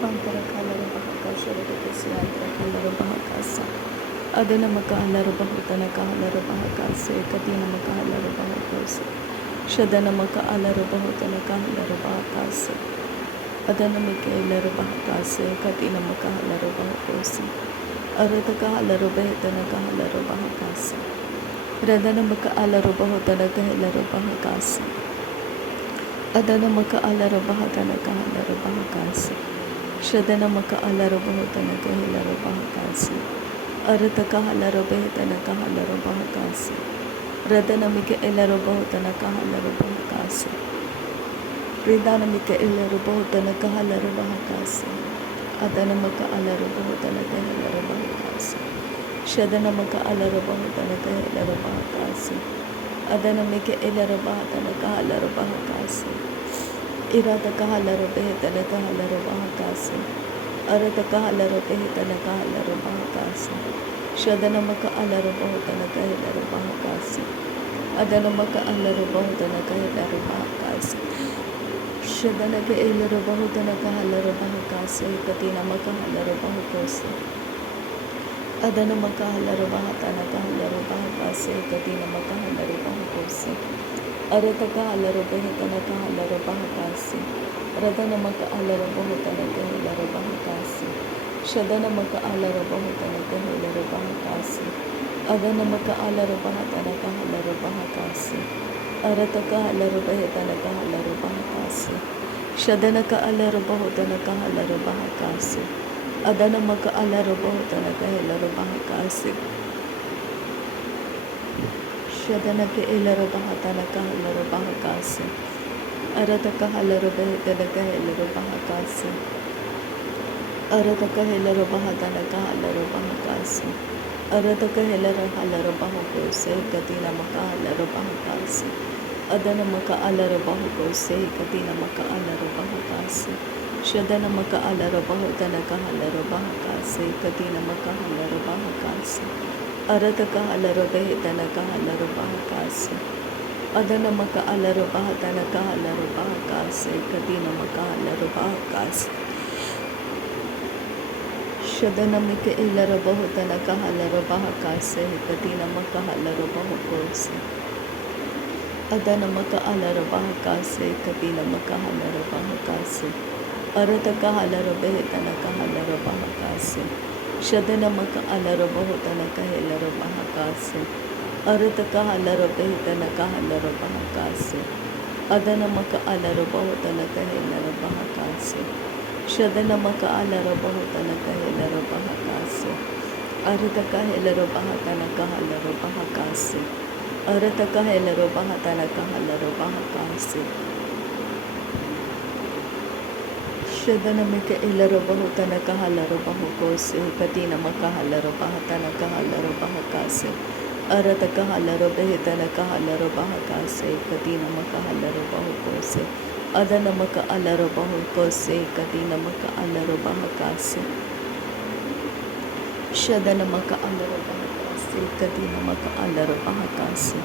Pantarakala Bahaka Sharabakasiantara Kala Bahakasa Adanamakahala Bahutana Kahala Bahakase Katina Makahala Bahakose Shadanamakaala Bahutana Kahala Bahakase Adanamikaela Bahakase Katina Makahala Bahakose Aratakahala Behetana Kahala Bahakase Radanamakaala Bahutana Kahila Bahakase Adanamakaala Bahatana Kahala Bahakase Shadanamakaala Bahutana Kahila Bahakase Aratakahala Behetana Kahala Bahakase Radanamikaela Bahutana Kahala Bahakase Ridanamikaela Bahutana Kahala Bahakase Adanamakaala Bahutana Kahila Bahakase Shadanamakaala Bahutana Kahila Bahakase Adanamikaela Bahatana Kahala Bahakase Irata Kahala Behetana Kahala Bahakase Arata Kahala Behetana Kahala Bahakase Shadanamakaala Bahutana Kahila Bahakase Adanamakaala Bahutana Kahila Bahakase Shadanakaela Bahutana Kahala Bahakase Katina Makahala Bahakose Adanamakahala Bahatana Kahala Bahakase Katina Makahala Bahakose Aratakahala Behetana Kahala Bahakase Radanamakaala Bahutana Kahila Bahakase Shadanamakaala Bahutana Kahila Bahakase Adanamakaala Bahatana Kahala Bahakase Aratakahala Behetana Kahala Bahakase Shadanakaala Bahutana Kahala Bahakase Adanamakaala Bahutana Kahila Bahakase Shadanakaela Bahatana Kahala Bahakase Aratakahala Behetana Kahila Bahakase Aratakaela Bahatana Kahala Bahakase Aratakaela Hala Bahakose Katina Makahala Bahakase Adanamakaala Bahakose Katina Makaala Bahakase Shadanamakaala Bahutana Kahala Bahakase Katina Makahala Bahakase Aratakahala Behetana Kahala Bahakase Adanamakaala Bahatana Kahala Bahakase Katina Makahala Bahakase Shadanamikaela Bahutana Kahala Bahakase Katina Makahala Bahakose Adanamakaala Bahakase Katina Makahala Bahakase Aratakahala Behetana Kahala Bahakase Shadanamakaala Bahutana Kahila Bahakase Aratakahala Behetana Kahala Bahakase Adanamakaala Bahutana Kahila Bahakase Shadanamakaala Bahutana Kahila Bahakase Aratakahala Bahatana Kahala Bahakase Aratakahala Bahatana Kahala Bahakase Shadanamikaela Bahutana Kahala Bahakose Katina Makahala Bahatana Kahala Bahakase Aratakahala Behetana Kahala Bahakase Katina Makahala Bahakose Adanamakaala Bahakose Katina Makaala Bahakase Shadanamakaala Bahakase Katina Makaala Bahakase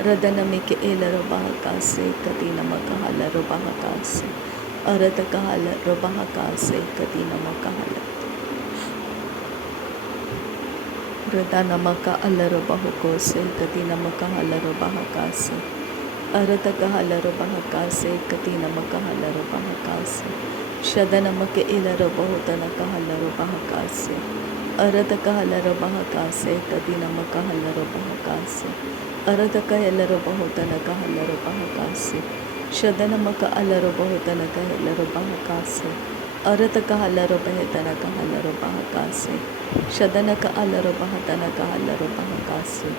Radanamikaela Bahakase Katina Makahala Bahakase Aratakahala Bahakase Katina Makahala Radanamakaala Bahakose Katina Makahala Bahakase Aratakahala Bahakase Katina Makahala Bahakase Shadanamakaela Bahutana Kahala Bahakase Aratakahala Bahakase Katina Makahala Bahakase Aratakahala Bahutana Kahala Bahakase Shadanamakaala Bahutana Kahila Bahakase Aratakahala Behetana Kahala Bahakase Shadanakaala Bahatana Kahala Bahakase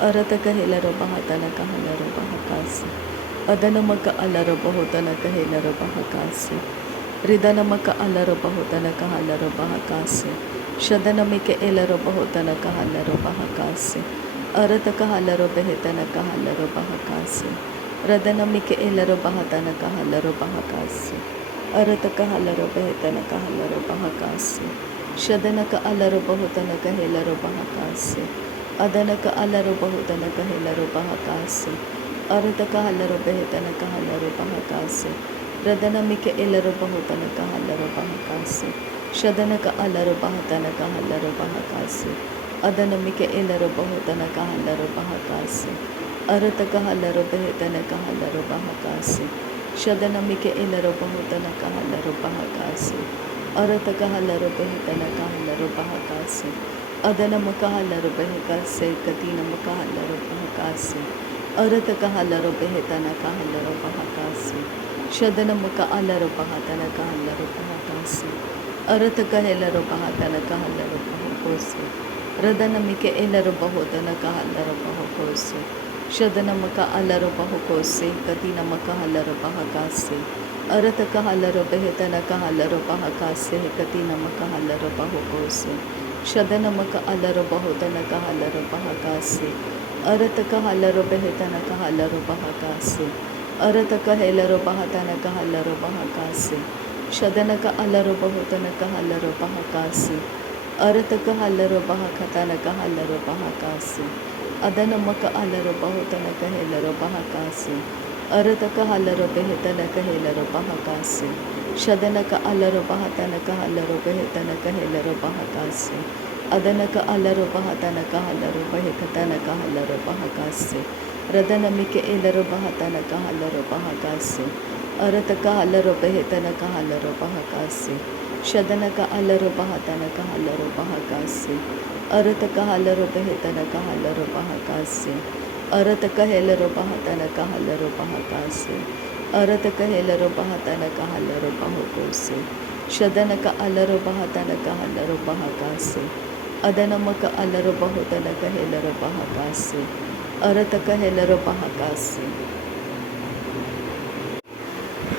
Aratakahila Bahatana Kahala Bahakase Adanamakaala Bahutana Kahila Bahakase Ridanamakaala Bahutana Kahala Bahakase Shadanamikaela Bahutana Kahala Bahakase Aratakahala Behetana Kahala Bahakase Radanamikaela Bahatana Kahala Bahakase Aratakahala Behetana Kahala Bahakase Shadanakaala Bahutana Kahila Bahakase Adanakaala Bahutana Kahila Bahakase Aratakahala Behetana Kahala Bahakase Radana Mikaela Bahutana Kahala bahakasi. Shadanaka alaru bahatanaka halaru bahakasi. Adanamike elaru bahutanaka halaru bahakasi. Arataka halaru behetanaka halaru bahakasi. Shadanamike elaru bahutanaka halaru bahakasi. Arataka halaru behetanaka halaru bahakasi. Adanamaka halaru bahakasi. Katinamaka halaru bahakasi. Arataka halaru behetanaka halaru bahakasi. Shadanamaka alaru bahatanaka halaru bahakasi. Arataka helaru bahatanaka halaru bahakosi. Radanamike elaru bahutanaka halaru bahakosi. Shadanamaka alaru bahakosi. Katinamaka halaru bahakasi. Arataka halaru behetanaka halaru bahakasi. Katinamaka halaru bahakosi. Shadanamaka alaru bahutanaka halaru bahakasi. Arataka halaru behetanaka halaru bahakasi. Arataka helaru bahatanaka halaru bahakasi. Shadanaka alaru bahutanaka halaru bahakasi. Arataka halaru bahakatanaka halaru bahakasi. Adanamaka alaru bahutanaka helaru bahakasi. Arataka halaru behetanaka helaru bahakasi. Shadanaka alaru bahatanaka halaru behetanaka helaru bahakasi. Adanaka alaru bahatanaka halaru behekatanaka halaru bahakasi. Radanamike elaru bahatanaka halaru bahakasi. Arataka halaru behetanaka halaru bahakasi. Shadanaka alaru bahatanaka halaru bahakasi. Arataka halaru behetanaka halaru bahakasi. Arataka helaru bahatanaka halaru bahakasi. Arataka helaru bahatanaka halaru bahakosi. Shadanaka alaru bahatanaka halaru bahakasi. Adanamaka alaru bahutanaka helaru bahakasi. Arataka helaru bahakasi.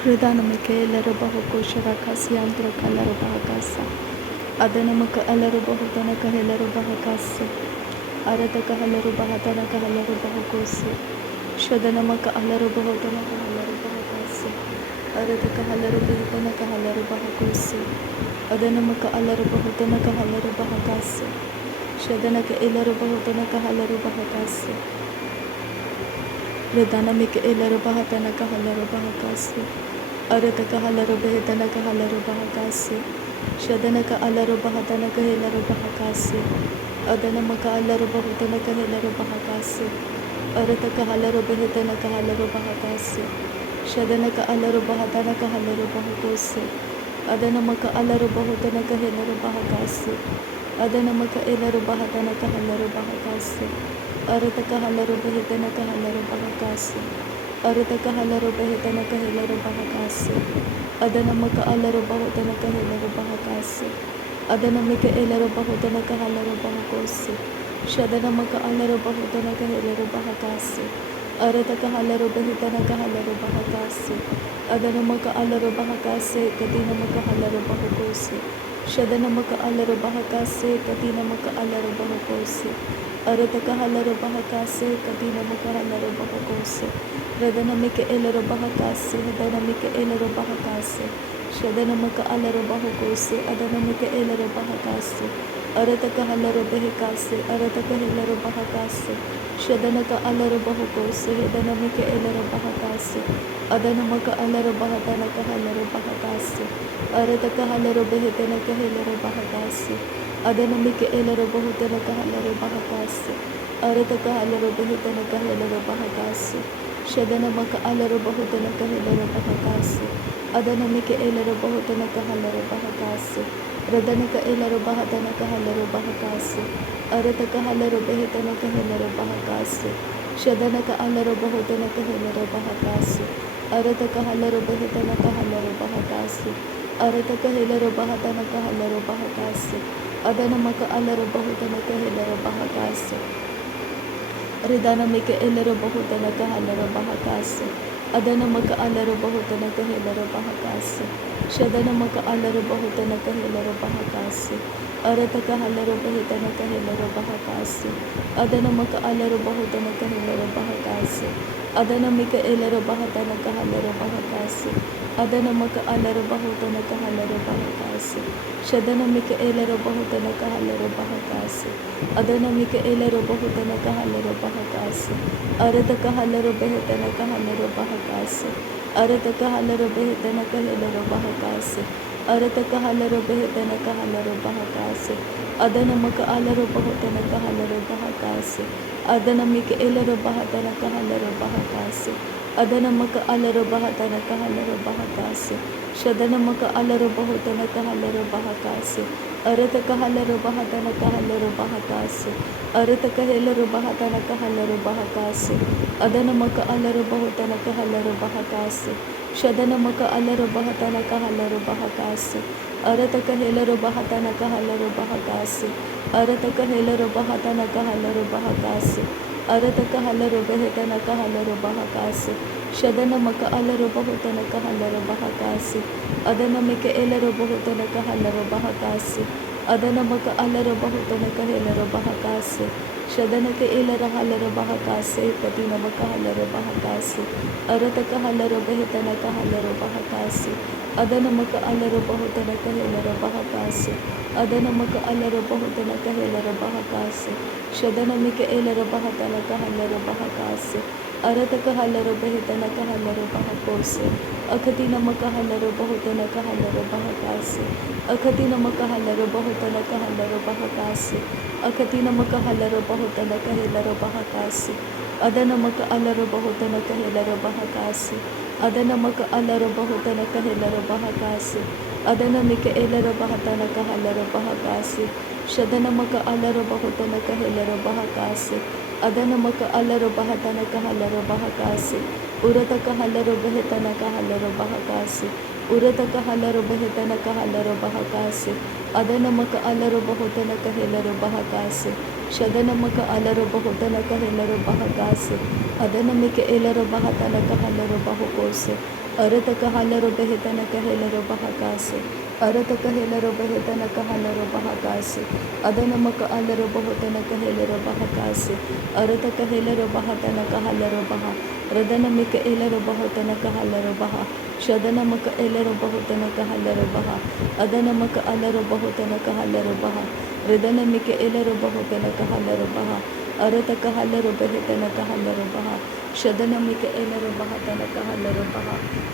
Radanamike elaru bahakoshakasi antraka alaru bahakasa. Adanamaka alaru bahutanaka helaru bahakasi. Arataka halaru bahatanaka halaru bahakosi. Shadanamaka alaru bahutanaka halaru bahakasi. Arataka halaru bahutanaka halaru bahakosi. Adanamaka alaru bahutanaka halaru bahakasi. Shadanaka elaru bahutanaka halaru bahakasi. Radanamike elaru bahatanaka halaru bahakasi. Arataka halaru behetanaka halaru bahakasi. Shadanaka alaru bahatanaka helaru bahakasi. Adanamaka alaru bahutanaka helaru bahakasi. Arataka halaru behetanaka halaru bahakasi. Shadanaka alaru bahatanaka halaru bahakosi. Adanamaka alaru bahutanaka helaru bahakasi. Adanamaka elaru bahatanaka halaru bahakasi. Arataka halaru behetanaka halaru bahakasi. Arataka halaru behetanaka helaru bahakasi. Adanamaka alaru bahutanaka helaru bahakasi. Adanamika elaru bahutanaka halaru bahakosi. Shadanamaka alaru bahutanaka helaru bahakasi. Arataka halaru behetanaka halaru bahakasi. Adanamaka alaru bahakasi. Katinamaka halaru bahakosi. Shadanamaka alaru bahakasi. Katinamaka alaru bahakosi. Arataka halaru bahakasi. Katinamaka halaru bahakosi. Radanamika elaru bahakasi. Radanamika elaru bahakasi. Shadanamaka alaru bahakosi. Adanamika elaru bahakasi. Arataka halaru behekasi. Arataka helaru bahakasi. Shadanaka alaru bahakosi. Adanamika elaru bahakasi. Adanamaka alaru bahatanaka halaru bahakasi. Arataka halaru behetanaka helaru bahakasi. Adanamika elaru bahutanaka halaru bahakasi. Arataka halaru behetanaka helaru bahakasi. Shadanamaka alaru bahutanaka helaru bahakasi. Adanamika elaru bahutanaka halaru bahakasi. Radanaka elaru bahatanaka halaru bahakasi. Arataka halaru behetanaka helaru bahakasi. Shadanaka alaru bahutanaka helaru bahakasi. Arataka halaru behetanaka halaru bahakasi. Arataka helaru bahatanaka halaru bahakasi. Adanamaka alaru bahutanaka helaru bahakasi. Ridanamika elaru bahutanaka halaru bahakasi. Adanamaka alaru bahutanaka helaru bahakasi. Shadanamaka alaru bahutanaka helaru bahakasi. Arataka halaru behetanaka helaru bahakasi. Adanamaka alaru bahutanaka helaru bahakasi. Adanamika elaru bahatanaka halaru bahakasi. Adanamaka alaru bahutanaka halaru bahakasi. Shadanamika elaru bahutanaka halaru bahakasi. Adanamika elaru bahutanaka halaru bahakasi. Arataka halaru behetanaka halaru bahakasi. Arataka halaru behetanaka helaru bahakasi. ಅರತಕ ಹಲರು ಬೆಹತನಕ ಹಲರು ಬಹಕಾಸೆ ಅದನಮಕ ಅಲರು ಬಹುತನಕ ಹಲರು ಬಹಕಾಸೆ ಅದನಮಿಕ ಎಲ್ಲರು ಬಹತನಕ ಹಲರು ಬಹಕಾಸೆ ಅದನಮಕ ಅಲರು ಬಹತನಕ ಹಲರು ಬಹಕಾಸೆ ಶದನಮಕ ಅಲರು ಬಹುತನಕ ಹಲರು ಬಹಕಾಸೆ ಅರತಕ ಹಲರು ಬಹತನಕ ಹಲರು ಬಹಕಾಸೆ ಅರತಕ ಹೆಲರು ಬಹತನಕ ಹಲರು ಬಹಕಾಸೆ ಅದನಮಕ ಅಲರು ಬಹುತನಕ ಹಲರು ಬಹಕಾಸೆ ಶದನಮಕ ಅಲರು ಬಹತನಕ ಹಲರು ಬಹಕಾಸೆ ಅರತಕ ಹೆಲರು ಬಹತನಕ ಹಲರು ಬಹಕಾಸೆ ಅರತಕ ಹೆಲರು ಬಹತನಕ ಹಲರು ಬಹಕಾಸೆ ಅರತಕ ಹಲರು ಬೆಹತನಕ ಹಲರು ಬಹಕಾಸೆ ಶದನಮಕ ಅಲರು ಬಹುತನಕ ಹಲರು ಬಹಕಾಸೆ ಅದನಮಿಕ ಎಲ್ಲರು ಬಹುತನಕ ಹಲರು ಬಹಕಾಸೆ ಅದನಮಕ ಅಲರು ಬಹುತನಕ ಹೆಲರು ಬಹಕಾಸೆ ಶದನಕ್ಕೆ ಎಲ್ಲರ ಹಲರು ಬಹಕಾಸೆ ಪತಿ ನಮಕ ಹಲರು ಬಹಕಾಸೆ ಅರತಕ ಹಲರು ಬೆಹತನಕ ಹಲರು ಬಹಕಾಸೆ ಅದನಮಕ ಅಲರು ಬಹುತನಕ ಹೆಲರು ಬಹಕಾಸೆ ಅದನಮಕ ಅಲರು ಬಹುತನಕ ಹೆಲರು ಬಹಕಾಸೆ ಶದನಮಿಕ ಎಲ್ಲರ ಬಹತನಕ ಹಲರು ಬಹಕಾಸೆ ಅರತಕ ಹಲರು ಬೆಹತನಕ ಹಲರು ಬಹಕೋಸೆ ಅಖತಿ ನಮಕ ಹಲರು ಬಹುತನಕ ಹಲರು ಬಹಕಾಸೆ ಅಖತಿ ನಮಕ ಹಲರು ಬಹುತನಕ ಹಲರು ಬಹಕಾಸೆ ಅಖತಿ ನಮಕ ಹಲರು ಬಹುತನಕ ಹೆಲರು ಬಹಕಾಸೆ ಅದನಮಕ ಅಲರು ಬಹುತನಕ ಹೆಲರು ಬಹಕಾಸೆ ಅದನಮಕ ಅಲರು ಬಹುತನಕ ಹೆಲರು ಬಹಕಾಸೆ ಅದನಮಿಕ ಎಲ್ಲರ ಬಹತನಕ ಹಲರು ಬಹಕಾಸೆ ಶದನಮಕ ಅಲರು ಬಹುತನಕ ಹೆಲರು ಬಹಕಾಸೆ ಅದನಮಕ ಅಲರು ಬಹತನಕ ಹಲರು ಬಹಕಾಸೆ ಉರತಕ ಹಲರು ಬೆಹತನಕ ಹಲರು ಬಹಕಾಸೆ ಉರತಕ ಹಲರು ಬೆಹತನಕ ಹಲರು ಬಹಕಾಸೆ ಅದನಮಕ ಅಲರು ಬಹುತನಕ ಹೆಲರು ಬಹಕಾಸೆ ಶದನಮಕ ಅಲರು ಬಹುತನಕ ಹೆಲರು ಬಹಕಾಸೆ ಅದನಮಿಕ ಎಲ್ಲರು ಬಹತನಕ ಹಲರು ಬಹುಕೋಸೆ ಅರತಕ ಹಲರು ಬೆಹತನಕ ಹೆಲರು ಬಹಕಾಸೆ ಅರತಕ ಹೆಲರು ಬೆಹತನಕ ಹಲರು ಬಹಕಾಸೆ ಅದನಮಕ ಅಲರು ಬಹುತನಕ ಹೆಲರು ಬಹಕಾಸೆ ಅರತಕ ಹೆಲರು ಬಹತನಕ ಹಲರು ಬಹ ರದನಮಿಕ ಎಲ್ಲರು ಬಹುತನಕ ಹಲರು ಬಹ ಶದನಮಕ ಎಲ್ಲರು ಬಹುತನಕ ಹಲರು ಬಹ ಅದನಮಕ ಅಲರು ಬಹುತನಕ ಹಲರು ಬಹ ರಿದನಮಿಕ ಎಲ್ಲರು ಬಹುತನಕ ಹಲರು ಬಹ ಅರತಕ ಹಲರು ಬೆಹತನಕ ಹಲರು ಬಹ ಶದನಮಿಕ ಎಲ್ಲರು ಬಹತನಕ ಹಲರು ಬಹ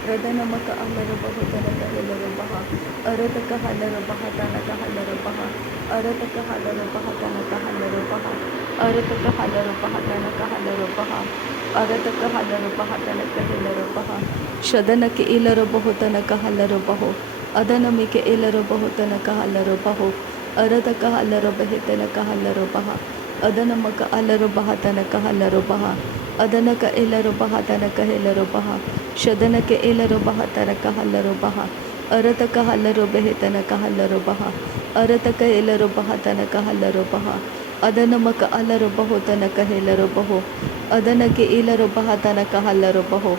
ರದನಮಕ ಅಲರು ಬಹುತನಕ ಹೆಲರು ಬಹ ಅರತಕ ಹಲರು ಬಹತನಕ ಹಲರು ಬಹ ಅರತಕ ಹಲರು ಬಹತನಕ ಹಲರು ಬಹ ಅರತಕ ಹಲರು ಬಹತನಕ ಹಲರು ಬಹ ಅರತಕ ಹಲರು ಬಹತನಕ ಹೆಲರು ಬಹ ಶದನಕ್ಕೆ ಇಲರು ಬಹುತನಕ ಹಲರು ಬಹು ಅದನಮಿಕೆ ಇಲರು ಬಹುತನಕ ಹಲರು ಬಹು ಅರತಕ ಹಲರು ಬೆಹತನಕ ಹಲರು ಬಹ ಅದನಮಕ ಅಲರು ಬಹತನಕ ಹಲರು ಬಹ ಅದನಕ ಇಲರು ಬಹತನಕ ಹೆಲರು ಬಹ ಶದನಕ್ಕೆ ಇಲರು ಬಹತನಕ ಹಲರು ಬಹ ಅರತಕ ಹಲರು ಬೆಹತನಕ ಹಲರು ಬಹ ಅರತಕ ಇಲರು ಬಹತನಕ ಹಲರು ಬಹ ಅದನಮಕ ಅಲರು ಬಹುತನಕ ಹೆಲರು ಬಹು ಅದನಕ್ಕೆ ಇಲರು ಬಹತನಕ ಹಲರು ಬಹು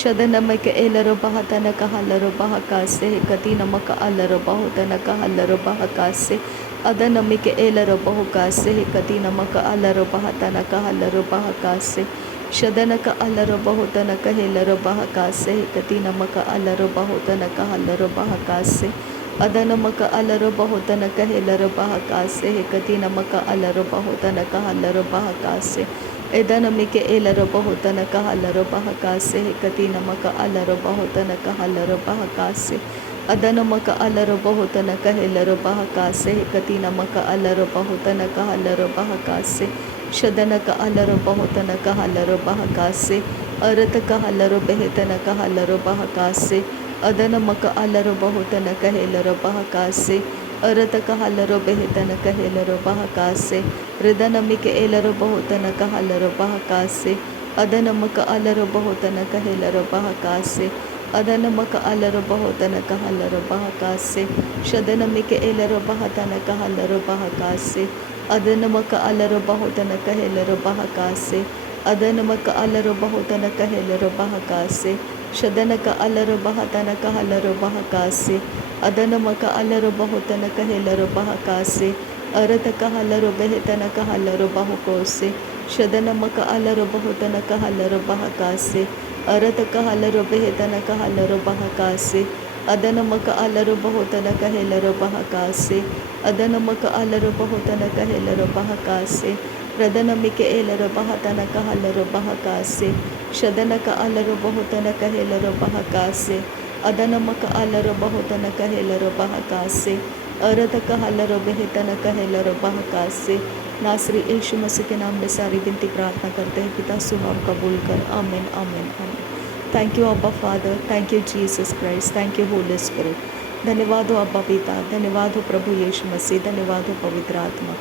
ಶದನಮಕ ಇಲರು ಬಹತನಕ ಹಲರು ಬಹಕಾಸೆ ಕತಿ ನಮಕ ಅಲರು ಬಹುತನಕ ಹಲರು ಬಹಕಾಸೆ ಅದನಮಿಕೆ ಇಲರು ಬಹುಕಾಸೆ ಕತಿ ನಮಕ ಅಲರು ಬಹತನಕ ಹಲರು ಬಹಕಾಸೆ ಶದನಕ ಅಲರು ಬಹುತನಕ ಹೆಲರು ಬಹಕಾಸೆ ಕತಿ ನಮಕ ಅಲರು ಬಹುತನಕ ಹಲರು ಬಹಕಾಸೆ ಅದನಮಕ ಅಲರು ಬಹುತನಕ ಹೆಲರು ಬಹಕಾಸೆ ಕತಿ ನಮಕ ಅಲರು ಬಹುತನಕ ಹಲರು ಬಹಕಾಸೆ ಎದನಮಿಕೆ ಎಲರು ಬಹುತನಕ ಹಲರು ಬಹಕಾಸೆ ಕತಿ ನಮಕ ಅಲರು ಬಹುತನಕ ಹಲರು ಬಹಕಾಸೆ ಅದನಮಕ ಅಲರು ಬಹುತನಕ ಹೆಲರು ಬಹಕಾಸೆ ಕತಿ ನಮಕ ಅಲರು ಬಹುತನಕ ಹಲರು ಬಹಕಾಸೆ ಶದನಕ ಅಲರು ಬಹುತನಕ ಹಲರು ಬಹಕಾಸೆ ಅರತಕ ಹಲರು ಬೆಹತನಕ ಹಲರು ಬಹಕಾಸೆ ಅದನಮಕ ಅಲರು ಬಹುತನಕ ಹೆಲರು ಬಹಕಾಸೆ ಅರತಕ ಹಲರು ಬೆಹತನಕ ಹೆಲರು ಬಹಕಾಸೆ ರಿದನಮಿಕೆ ಎಲರು ಬಹುತನಕ ಹಲರು ಬಹಕಾಸೆ ಅದನಮಕ ಅಲರು ಬಹುತನಕ ಹೆಲರು ಬಹಕಾಸೆ ಅದನಮಕ ಅಲರು ಬಹುತನಕ ಹಲರು ಬಹಕಾಸೆ ಶದನಮಿಕೆ ಎಲರು ಬಹತನಕ ಹಲರು ಬಹಕಾಸೆ ಅದನಮಕ ಅಲರು ಬಹುತನಕ ಹೆಲರು ಬಹಕಾಸೆ ಅದನಮಕ ಅಲರು ಬಹುತನಕ ಹೆಲರು ಬಹಕಾಸೆ ಶದನಕ ಅಲರು ಬಹತನಕ ಹಲರು ಬಹಕಾಸೆ ಅದನಮಕ ಅಲರು ಬಹುತನಕ ಹೆಲರು ಬಹಕಾಸೆ ಅರತಕ ಹಲರು ಬೆಹತನಕ ಹಲರು ಬಹಕೋಸೆ ಶದನಮಕ ಅಲರು ಬಹುತನಕ ಹಲರು ಬಹಕಾಸೆ ಅರತಕ ಹಲರು ಬೆಹತನಕ ಹಲರು ಬಹಕಾಸೆ ಅದನಮಕ ಅಲರು ಬಹುತನಕ ಹೆಲರು ಬಹಕಾಸೆ ಅದನಮಕ ಅಲರು ಬಹುತನಕ ಹೆಲರು ಬಹಕಾಸೆ ರದನಮಿಕೆ ಎಲರು ಬಹತನಕ ಹಲರು ಬಹಕಾಸೆ ಶದನಕ ಅಲರು ಬಹುತನಕ ಹೆಲರು ಬಹಕಾಸೆ अदनमक आलर बहुतन कहेलर बहका से अरत कहलर बेहतन कहेलर बहका से। नासरी यीशु मसीह के नाम में सारी विनती प्रार्थना करते हैं पिता, सुन और कबूल कर। आमीन आमीन आमीन। थैंक यू अब्बा father, thank you Jesus Christ, thank you Holi spirit. धन्यवाद हो अब्बा पिता, धन्यवाद हो प्रभु यीशु मसीह, धन्यवाद हो पवित्र आत्मा।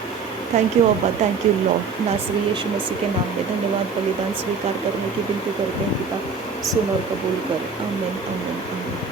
थैंक यू अब्बा, थैंक यू लॉर्ड। नासरी यीशु मसीह के नाम में धन्यवाद, बलिदान स्वीकार करने की विनती करते हैं पिता, सुन और कबूल कर। आमीन आमीन आमीन।